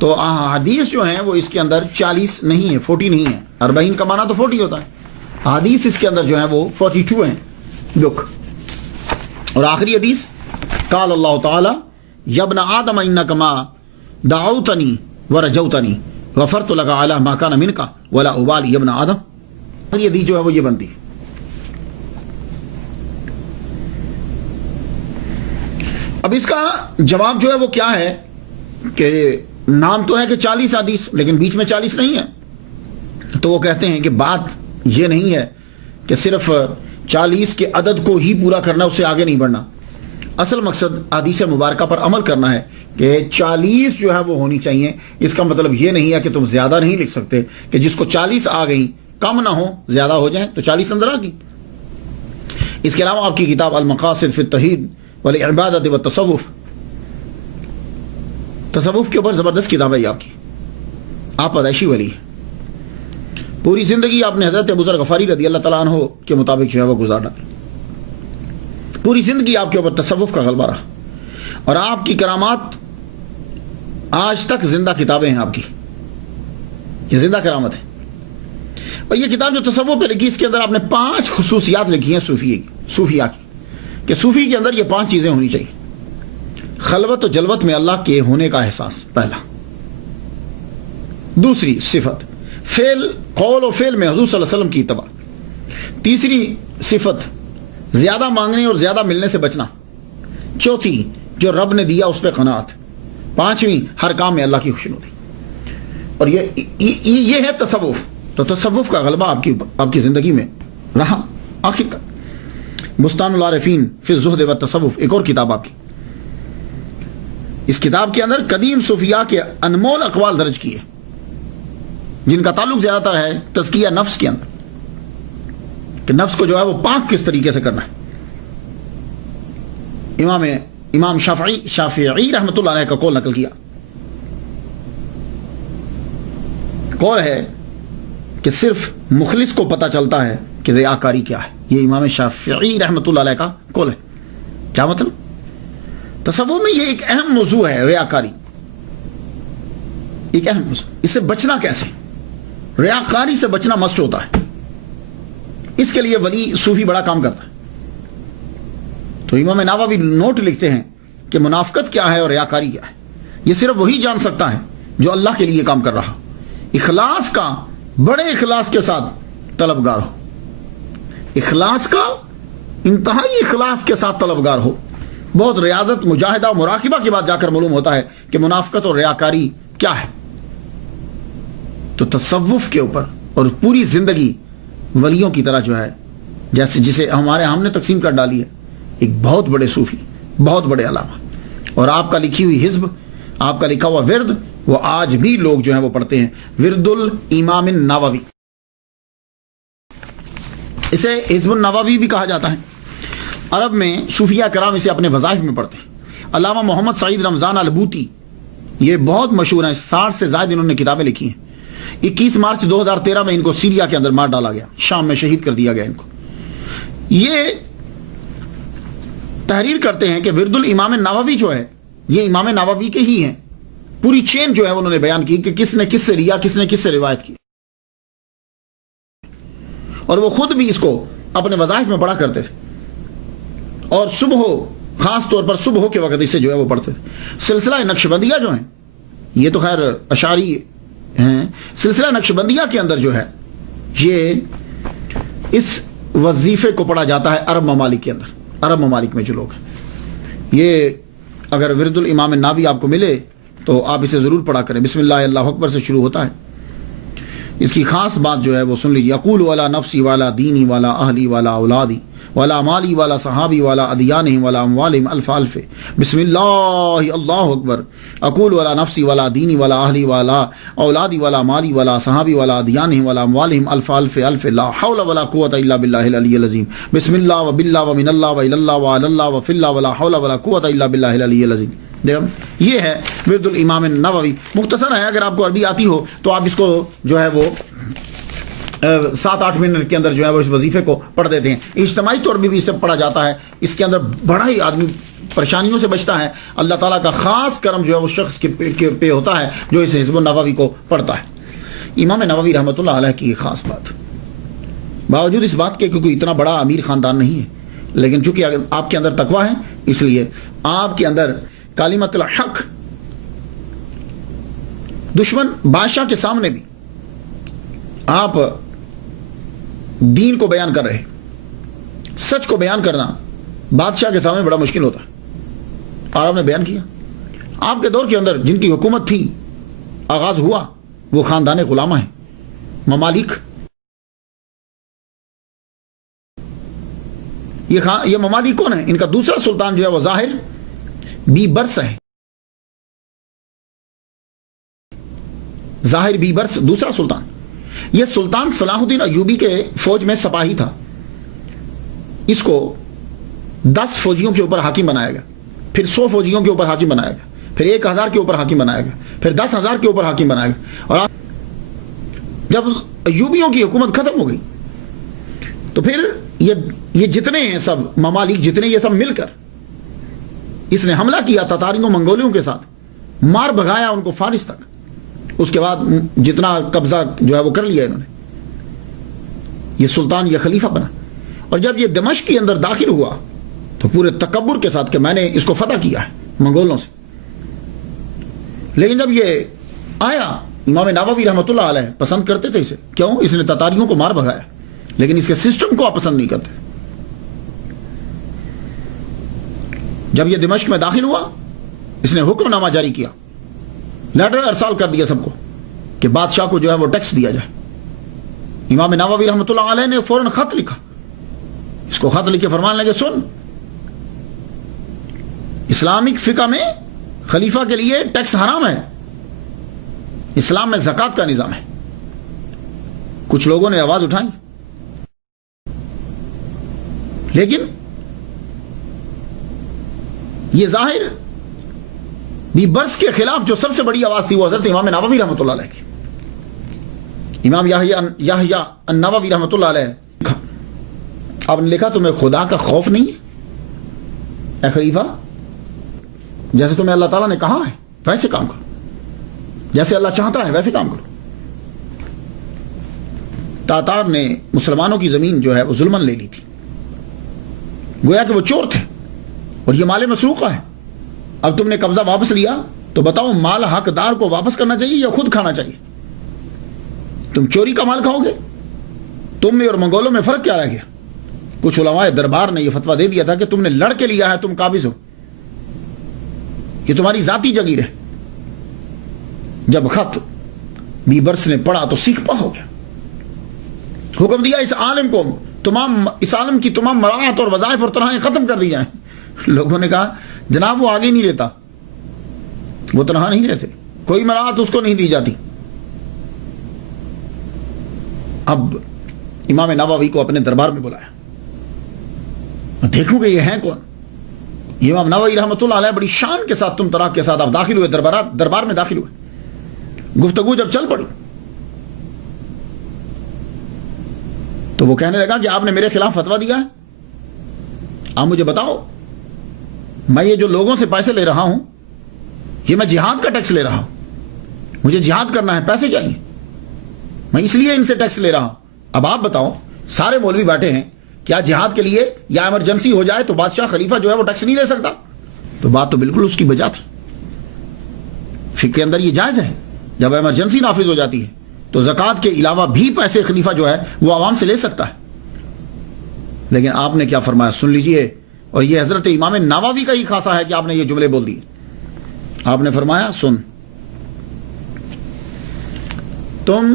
تو احادیث جو ہیں وہ اس کے اندر 40 نہیں ہے، 40 نہیں ہے. 40 کا معنی تو 40 ہوتا ہے. حدیث اس کے اندر جو ہے وہ 42 ہیں. لک، اور آخری حدیث قال اللہ تعالی یا ابن آدم انک ما دعوتنی ورجوتنی غفرت لک علی ما کان منک ولا ابالی یا ابن آدم. آخری حدیث جو ہے وہ یہ بنتی ہے. اب اس کا جواب جو ہے وہ کیا ہے کہ نام تو ہے کہ 40 حدیث، لیکن بیچ میں 40 نہیں ہے. تو وہ کہتے ہیں کہ بات یہ نہیں ہے کہ صرف 40 کے عدد کو ہی پورا کرنا، اس سے آگے نہیں بڑھنا. اصل مقصد حدیث مبارکہ پر عمل کرنا ہے کہ 40 جو ہے وہ ہونی چاہیے. اس کا مطلب یہ نہیں ہے کہ تم زیادہ نہیں لکھ سکتے، کہ جس کو 40 آ گئی کم نہ ہو زیادہ ہو جائیں تو 40 اندر آ گئی. اس کے علاوہ آپ کی کتاب المقاصد فی التوحید والعبادۃ والتصوف، تصوف کے اوپر زبردست کتاب ہے آپ کی. آپ پیدائشی ولی ہیں، پوری زندگی آپ نے حضرت ابو ذر غفاری رضی اللہ تعالیٰ عنہ کے مطابق جو ہے وہ گزار ڈالی. پوری زندگی آپ کے اوپر تصوف کا غلبہ رہا، اور آپ کی کرامات آج تک زندہ کتابیں ہیں آپ کی، یہ زندہ کرامت ہے۔ اور یہ کتاب جو تصوف پہ لکھی، اس کے اندر آپ نے 5 خصوصیات لکھی ہیں صوفیہ کی، کہ صوفی کے اندر یہ 5 چیزیں ہونی چاہیے۔ خلوت و جلوت میں اللہ کے ہونے کا احساس، پہلا۔ دوسری صفت قول و فعل میں حضور صلی اللہ علیہ وسلم کی اتباع۔ تیسری صفت زیادہ مانگنے اور زیادہ ملنے سے بچنا۔ چوتھی جو رب نے دیا اس پہ قناعت۔ پانچویں ہر کام میں اللہ کی خوشنودی۔ اور یہ ہے تصوف۔ تو تصوف کا غلبہ آپ کی زندگی میں رہا آخر تک۔ بستان العارفین فی الزہد و تصوف ایک اور کتاب آپ کی، اس کتاب کے اندر قدیم صوفیاء کے انمول اقوال درج کیے، جن کا تعلق زیادہ تر ہے تزکیہ نفس کے اندر، کہ نفس کو جو ہے وہ پاک کس طریقے سے کرنا ہے۔ امام شافعی رحمۃ اللہ علیہ کا قول نقل کیا، قول ہے کہ صرف مخلص کو پتہ چلتا ہے کہ ریاکاری کیا ہے۔ یہ امام شافعی رحمۃ اللہ علیہ کا قول ہے۔ کیا مطلب؟ تصوف میں یہ ایک اہم موضوع ہے، ریاکاری ایک اہم موضوع۔ اس سے بچنا کیسے؟ ریاکاری سے بچنا مسٹ ہوتا ہے، اس کے لیے ولی صوفی بڑا کام کرتا ہے۔ تو امام نووی نوٹ لکھتے ہیں کہ منافقت کیا ہے اور ریاکاری کیا ہے، یہ صرف وہی جان سکتا ہے جو اللہ کے لیے کام کر رہا، اخلاص کا، بڑے اخلاص کے ساتھ طلبگار ہو، اخلاص کا، انتہائی اخلاص کے ساتھ طلبگار ہو۔ بہت ریاضت، مجاہدہ، مراقبہ کے بعد جا کر معلوم ہوتا ہے کہ منافقت اور ریاکاری کیا ہے۔ تو تصوف کے اوپر اور پوری زندگی ولیوں کی طرح جو ہے، جیسے جسے ہم نے تقسیم کر ڈالی ہے، ایک بہت بڑے صوفی، بہت بڑے علامہ، اور آپ کا لکھی ہوئی حزب، آپ کا لکھا ہوا ورد، وہ آج بھی لوگ جو ہیں وہ پڑھتے ہیں، ورد الامام النووی، اسے حزب النووی بھی کہا جاتا ہے۔ عرب میں صوفیہ کرام اسے اپنے وظائف میں پڑھتے ہیں۔ علامہ محمد سعید رمضان البوتی یہ بہت مشہور ہیں، 60 سے زائد انہوں نے کتابیں لکھی ہیں۔ 21 مارچ 2013 میں ان کو سیریا کے اندر مار ڈالا گیا، شام میں شہید کر دیا گیا ان کو۔ یہ تحریر کرتے ہیں کہ ورد الامام النووی جو ہے، یہ امام نووی کے ہی ہیں، پوری چین جو ہے انہوں نے بیان کی کہ کس نے کس سے لیا، کس نے کس سے روایت کی، اور وہ خود بھی اس کو اپنے وظائف میں پڑھا کرتے تھے، اور صبح، خاص طور پر صبح کے وقت اسے جو ہے وہ پڑھتے تھے۔ سلسلہ نقشبندیہ جو ہیں، یہ تو خیر اشعری ہیں، سلسلہ نقشبندیہ کے اندر جو ہے یہ اس وظیفے کو پڑھا جاتا ہے عرب ممالک کے اندر، عرب ممالک میں جو لوگ ہیں۔ یہ اگر ورد الامام النووی آپ کو ملے تو آپ اسے ضرور پڑھا کریں۔ بسم اللہ اللہ اکبر سے شروع ہوتا ہے۔ اس کی خاص بات جو ہے وہ سن لیجیے۔ اقول والا نفسی والا دینی والا اہلی والا اولادی والا مالی والا صحابی والا ادیانہم والا اموالہم الف الف بسم اللہ اللہ اکبر۔ اقول والا نفسی والا دینی والا اہلی والا اولادی والا مالی والا صحابی والا ادیانہم والا اموالہم الف الف الف لا حول ولا قوة الا باللہ العلی العظیم۔ بسم اللہ و باللہ و من اللہ و الی اللہ و علی اللہ و فی اللہ ولا حول ولا قوة الا باللہ العلی العظیم۔ یہ ہے ورد الامام النووی، مختصر ہے، اگر آپ کو عربی آتی ہو تو آپ اس کو جو ہے وہ 7-8 منٹ کے اندر جو ہے وہ اس وظیفے کو پڑھ دیتے ہیں۔ اجتماعی طور بھی اسے پڑھا جاتا ہے، اس کے اندر بڑا ہی آدمی پریشانیوں سے بچتا ہے۔ اللہ تعالیٰ کا خاص کرم جو ہے وہ شخص کے پہ ہوتا ہے جو اس حزب النووی کو پڑھتا ہے۔ امام نووی رحمۃ اللہ علیہ کی ایک خاص بات، باوجود اس بات کے کہ کوئی اتنا بڑا امیر خاندان نہیں ہے، لیکن چونکہ آپ کے اندر تقویٰ ہے، اس لیے آپ کے اندر کلمۃ الحق، دشمن بادشاہ کے سامنے بھی آپ دین کو بیان کر رہے، سچ کو بیان کرنا بادشاہ کے سامنے بڑا مشکل ہوتا ہے، اور آپ نے بیان کیا۔ آپ کے دور کے اندر جن کی حکومت تھی، آغاز ہوا، وہ خاندان غلامہ ہیں، ممالک۔ یہ ممالک کون ہیں؟ ان کا دوسرا سلطان جو ہے وہ ظاہر بی برس ہے، ظاہر بی برس دوسرا سلطان۔ یہ سلطان صلاح الدین ایوبی کے فوج میں سپاہی تھا، اس کو 10 فوجیوں کے اوپر حاکم بنایا گیا، پھر 100 فوجیوں کے اوپر حاکم بنایا گیا، پھر 1000 کے اوپر حاکم بنایا گیا، پھر 10,000 کے اوپر حاکم بنایا گیا، اور جب ایوبیوں کی حکومت ختم ہو گئی تو پھر یہ جتنے ہیں سب ممالک جتنے، یہ سب مل کر اس نے حملہ کیا تتاریوں منگولیوں کے ساتھ، مار بھگایا ان کو فارس تک. اس کے بعد جتنا قبضہ جو ہے وہ کر لیا انہوں نے. یہ سلطان، یہ خلیفہ بنا. اور جب یہ دمشق کے اندر داخل ہوا تو پورے تکبر کے ساتھ کہ میں نے اس کو فتح کیا ہے منگولوں سے. لیکن جب یہ آیا، امام نووی رحمۃ اللہ علیہ پسند کرتے تھے اسے. کیوں؟ اس نے تتاریوں کو مار بھگایا، لیکن اس کے سسٹم کو آپ پسند نہیں کرتے. جب یہ دمشق میں داخل ہوا، اس نے حکم نامہ جاری کیا، لیٹر ارسال کر دیا سب کو کہ بادشاہ کو جو ہے وہ ٹیکس دیا جائے. امام نووی رحمۃ اللہ علیہ نے فوراً خط لکھا. اس کو خط لکھ کے فرمان لگے، سن، اسلامک فقہ میں خلیفہ کے لیے ٹیکس حرام ہے. اسلام میں زکوٰۃ کا نظام ہے. کچھ لوگوں نے آواز اٹھائی، لیکن یہ ظاہر بھی برس کے خلاف جو سب سے بڑی آواز تھی وہ حضرت امام نووی رحمۃ اللہ علیہ کی. امام یحییٰ النووی رحمۃ اللہ علیہ، آپ نے لکھا تمہیں خدا کا خوف نہیں ہے اے خلیفہ؟ جیسے تمہیں اللہ تعالیٰ نے کہا ہے ویسے کام کرو، جیسے اللہ چاہتا ہے ویسے کام کرو. تاتار نے مسلمانوں کی زمین جو ہے وہ ظلمن لے لی تھی، گویا کہ وہ چور تھے اور یہ مال مسروقہ ہے. اب تم نے قبضہ واپس لیا تو بتاؤ مال حقدار کو واپس کرنا چاہیے یا خود کھانا چاہیے؟ تم چوری کا مال کھاؤ گے؟ تم میں اور منگولوں میں فرق کیا رہ گیا؟ کچھ علماء دربار نے یہ فتویٰ دے دیا تھا کہ تم نے لڑ کے لیا ہے، تم قابض ہو، یہ تمہاری ذاتی جگیر ہے. جب خط بیبرس نے پڑھا تو سیکھ پا ہو گیا. حکم دیا اس عالم کو اس عالم کی تمام مراعات اور وظائف اور تنہائیں ختم کر دی جائیں. لوگوں نے کہا جناب وہ آگے نہیں لیتا، وہ تنہا نہیں لیتے، کوئی مراعات اس کو نہیں دی جاتی. اب امام نووی کو اپنے دربار میں بلایا. دیکھو گے یہ ہیں کون؟ امام نووی رحمۃ اللہ علیہ بڑی شان کے ساتھ تم طراق کے ساتھ آپ داخل ہوئے، دربار میں داخل ہوئے. گفتگو جب چل پڑی تو وہ کہنے لگا کہ آپ نے میرے خلاف فتویٰ دیا ہے، آپ مجھے بتاؤ، میں یہ جو لوگوں سے پیسے لے رہا ہوں یہ میں جہاد کا ٹیکس لے رہا ہوں، مجھے جہاد کرنا ہے، پیسے چاہیے، میں اس لیے ان سے ٹیکس لے رہا ہوں. اب آپ بتاؤ، سارے مولوی بیٹھے ہیں، کیا جہاد کے لیے یا ایمرجنسی ہو جائے تو بادشاہ خلیفہ جو ہے وہ ٹیکس نہیں لے سکتا؟ تو بات تو بالکل اس کی بجا تھی. فقہ کے اندر یہ جائز ہے، جب ایمرجنسی نافذ ہو جاتی ہے تو زکوٰۃ کے علاوہ بھی پیسے خلیفہ جو ہے وہ عوام سے لے سکتا ہے. لیکن آپ نے کیا فرمایا سن لیجئے، اور یہ حضرت امام نووی کا ہی خاصہ ہے کہ آپ نے یہ جملے بول دیے. آپ نے فرمایا سن، تم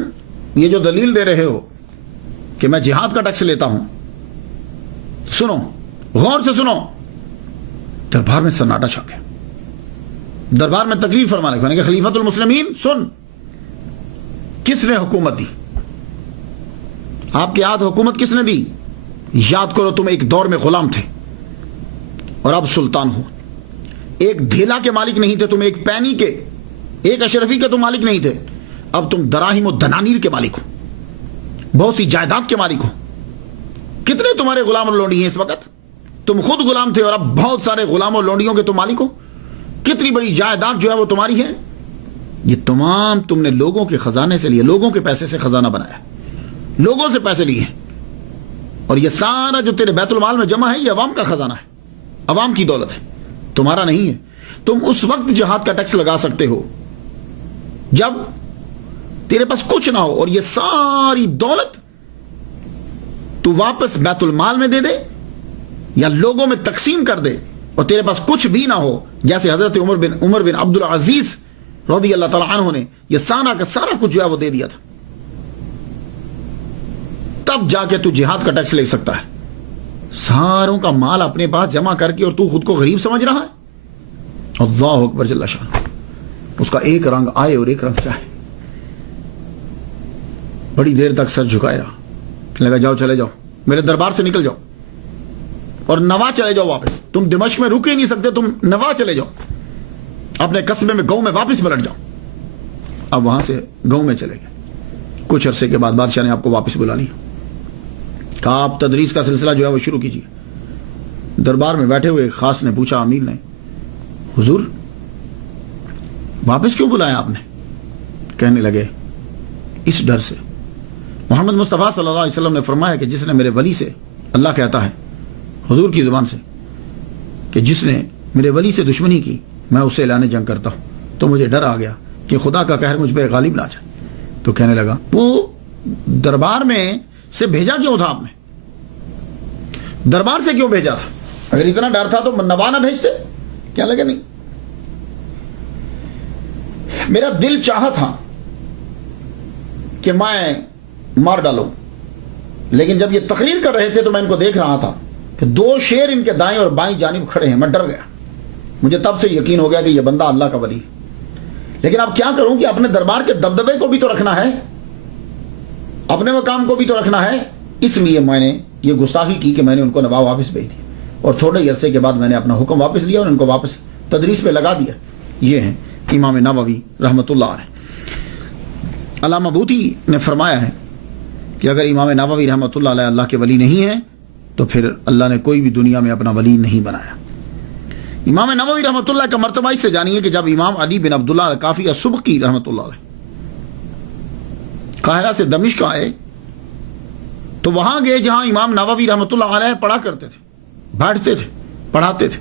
یہ جو دلیل دے رہے ہو کہ میں جہاد کا ٹیکس لیتا ہوں، سنو، غور سے سنو. دربار میں سناٹا چھا گیا. دربار میں تقریر فرمانے لگے کہ خلیفۃ المسلمین سن، کس نے حکومت دی؟ آپ کے ہاتھ حکومت کس نے دی؟ یاد کرو تم ایک دور میں غلام تھے اور اب سلطان ہو. ایک دھیلا کے مالک نہیں تھے تم، ایک پینی کے، ایک اشرفی کے تم مالک نہیں تھے. اب تم دراہم و دنانیر کے مالک ہو، بہت سی جائیداد کے مالک ہو. کتنے تمہارے غلام اور لونڈی ہیں اس وقت؟ تم خود غلام تھے اور اب بہت سارے غلام اور لونڈیوں کے تم مالک ہو. کتنی بڑی جائیداد جو ہے وہ تمہاری ہے. یہ تمام تم نے لوگوں کے خزانے سے لیے، لوگوں کے پیسے سے خزانہ بنایا، لوگوں سے پیسے لیے، اور یہ سارا جو تیرے بیت المال میں جمع ہے یہ عوام کا خزانہ ہے، عوام کی دولت ہے، تمہارا نہیں ہے. تم اس وقت جہاد کا ٹیکس لگا سکتے ہو جب تیرے پاس کچھ نہ ہو، اور یہ ساری دولت تو واپس بیت المال میں دے دے یا لوگوں میں تقسیم کر دے، اور تیرے پاس کچھ بھی نہ ہو، جیسے حضرت عمر بن عبد العزیز رضی اللہ تعالیٰ عنہ نے یہ سارا کا سارا کچھ جو ہے وہ دے دیا تھا. تب جا کے تو جہاد کا ٹیکس لے سکتا ہے. ساروں کا مال اپنے پاس جمع کر کے اور تو خود کو غریب سمجھ رہا ہے. اللہ اکبر جل شانہ. اس کا ایک رنگ آئے اور ایک رنگ چاہے. بڑی دیر تک سر جھکائے رہا. لگا جاؤ، چلے جاؤ، میرے دربار سے نکل جاؤ اور نوا چلے جاؤ واپس. تم دمشق میں رک ہی نہیں سکتے، تم نوا چلے جاؤ، اپنے قصبے میں، گاؤں میں واپس پلٹ جاؤ. اب وہاں سے گاؤں میں چلے گئے. کچھ عرصے کے بعد بادشاہ نے آپ کو واپس بلا لیا. کہا آپ تدریس کا سلسلہ جو ہے وہ شروع کیجیے. دربار میں بیٹھے ہوئے خاص نے پوچھا امیر نے, حضور واپس کیوں بلایا آپ نے؟ کہنے لگے اس ڈر سے. محمد مصطفیٰ صلی اللہ علیہ وسلم نے فرمایا کہ جس نے میرے ولی سے, اللہ کہتا ہے حضور کی زبان سے, کہ جس نے میرے ولی سے دشمنی کی میں اس سے اعلان جنگ کرتا ہوں, تو مجھے ڈر آ گیا کہ خدا کا قہر مجھ پہ غالب نہ جائے. تو کہنے لگا وہ دربار میں سے بھیجا کیوں تھا آپ نے؟ دربار سے کیوں بھیجا تھا؟ اگر اتنا ڈر تھا تو نوا نہ بھیجتے. کیا لگے نہیں, میرا دل چاہا تھا کہ میں مار ڈالوں, لیکن جب یہ تقریر کر رہے تھے تو میں ان کو دیکھ رہا تھا کہ 2 شیر ان کے دائیں اور بائیں جانب کھڑے ہیں. میں ڈر گیا. مجھے تب سے یقین ہو گیا کہ یہ بندہ اللہ کا ولی ہے. لیکن اب کیا کروں کہ اپنے دربار کے دبدبے کو بھی تو رکھنا ہے, اپنے مقام کو بھی تو رکھنا ہے. اس لیے میں نے یہ گستاخی کی کہ میں نے ان کو نواب واپس بھیج دیا, اور تھوڑے ہی عرصے کے بعد میں نے اپنا حکم واپس لیا اور ان کو واپس تدریس پہ لگا دیا. یہ ہیں امام نووی رحمۃ اللہ علیہ. علامہ بوطی نے فرمایا ہے کہ اگر امام نووی رحمۃ اللہ علیہ اللہ کے ولی نہیں ہیں تو پھر اللہ نے کوئی بھی دنیا میں اپنا ولی نہیں بنایا. امام نووی رحمۃ اللہ کا مرتبہ اس سے جانیے کہ جب امام علی بن عبداللہ الکافی السبکی رحمۃ اللہ علیہ قاہرہ سے دمشق آئے تو وہاں گئے جہاں امام نووی رحمۃ اللہ علیہ پڑھا کرتے تھے, بیٹھتے تھے, پڑھاتے تھے.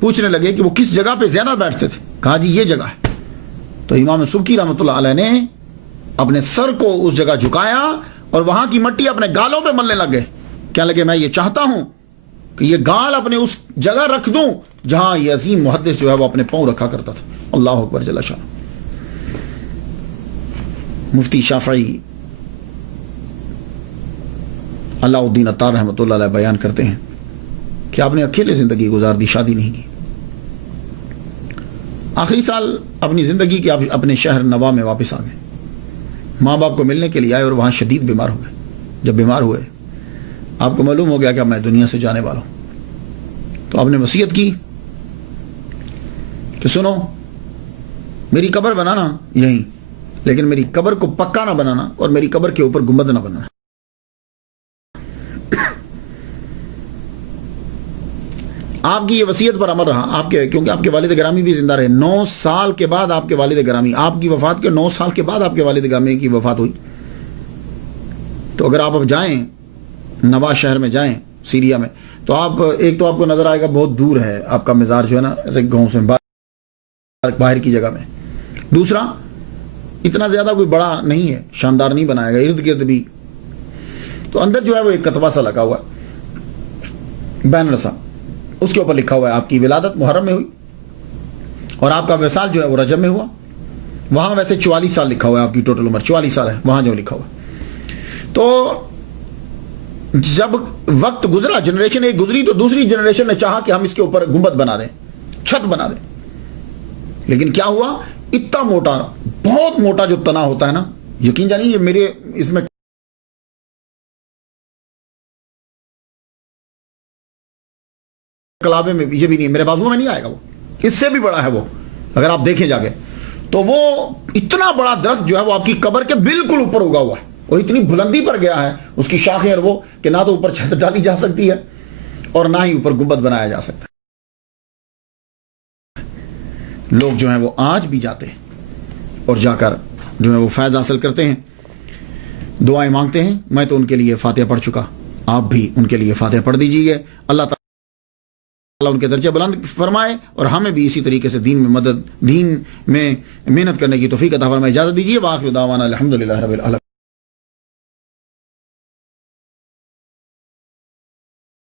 پوچھنے لگے کہ وہ کس جگہ پہ زیادہ بیٹھتے تھے؟ کہا جی یہ جگہ ہے. تو امام سبکی رحمۃ اللہ علیہ نے اپنے سر کو اس جگہ جھکایا اور وہاں کی مٹی اپنے گالوں پہ ملنے لگ گئے. کیا لگے میں یہ چاہتا ہوں کہ یہ گال اپنے اس جگہ رکھ دوں جہاں یہ عظیم محدث جو ہے وہ اپنے پاؤں رکھا کرتا تھا. اللہ اکبر جل شان. مفتی شافعی اللہ الدین عطار رحمۃ اللہ علیہ بیان کرتے ہیں کہ آپ نے اکیلے زندگی گزار دی, شادی نہیں کی. آخری سال اپنی زندگی کے آپ اپنے شہر نوا میں واپس آ گئے. ماں باپ کو ملنے کے لیے آئے اور وہاں شدید بیمار ہو گئے. جب بیمار ہوئے آپ کو معلوم ہو گیا کہ اب میں دنیا سے جانے والا ہوں, تو آپ نے وصیت کی کہ سنو میری قبر بنانا یہیں, لیکن میری قبر کو پکا نہ بنانا اور میری قبر کے اوپر گنبد نہ بنانا. آپ کی یہ وصیت پر عمل رہا آپ کے, کیونکہ آپ کے والد گرامی بھی زندہ رہے. 9 سال کے بعد آپ کے والد گرامی, آپ کی وفات کے 9 سال کے بعد آپ کے والد گرامی کی وفات ہوئی. تو اگر آپ اب جائیں نوا شہر میں جائیں سیریا میں, تو آپ ایک تو آپ کو نظر آئے گا بہت دور ہے آپ کا مزار جو ہے نا, ایسے گاؤں سے باہر کی جگہ میں. دوسرا اتنا زیادہ کوئی بڑا نہیں ہے, شاندار نہیں بنایا گا, ارد گرد بھی. تو اندر جو ہے وہ ایک کتبہ سا لگا ہوا ہے, بینر سا, اس کے اوپر لکھا ہوا ہے آپ کی ولادت محرم میں ہوئی اور آپ کا وصال جو ہے وہ رجب میں ہوا. وہاں ویسے 44 سال لکھا ہوا ہے, آپ کی ٹوٹل عمر 44 سال ہے وہاں جو لکھا ہوا. تو جب وقت گزرا, جنریشن ایک گزری, تو دوسری جنریشن نے چاہا کہ ہم اس کے اوپر گنبد بنا دیں, چھت بنا دیں. لیکن کیا ہوا, اتنا موٹا, بہت موٹا جو تنا ہوتا ہے نا, یقین جانیے یہ میرے اس میں کلابے میں یہ بھی نہیں, میرے بازو میں نہیں آئے گا, وہ اس سے بھی بڑا ہے وہ. اگر آپ دیکھیں جا کے تو وہ اتنا بڑا درخت جو ہے وہ آپ کی قبر کے بالکل اوپر اگا ہوا ہے, اور اتنی بلندی پر گیا ہے اس کی شاخیں اور وہ, کہ نہ تو اوپر چھت ڈالی جا سکتی ہے اور نہ ہی اوپر گنبد بنایا جا سکتا ہے. لوگ جو ہیں وہ آج بھی جاتے ہیں اور جا کر جو ہے وہ فیض حاصل کرتے ہیں, دعائیں مانگتے ہیں. میں تو ان کے لیے فاتحہ پڑھ چکا, آپ بھی ان کے لیے فاتحہ پڑھ دیجیے. اللہ تعالیٰ ان کے درجے بلند فرمائے اور ہمیں بھی اسی طریقے سے دین میں مدد, دین میں محنت کرنے کی توفیق عطا فرمائے. اجازت دیجیے. وآخر دعوانا الحمدللہ رب العالمین.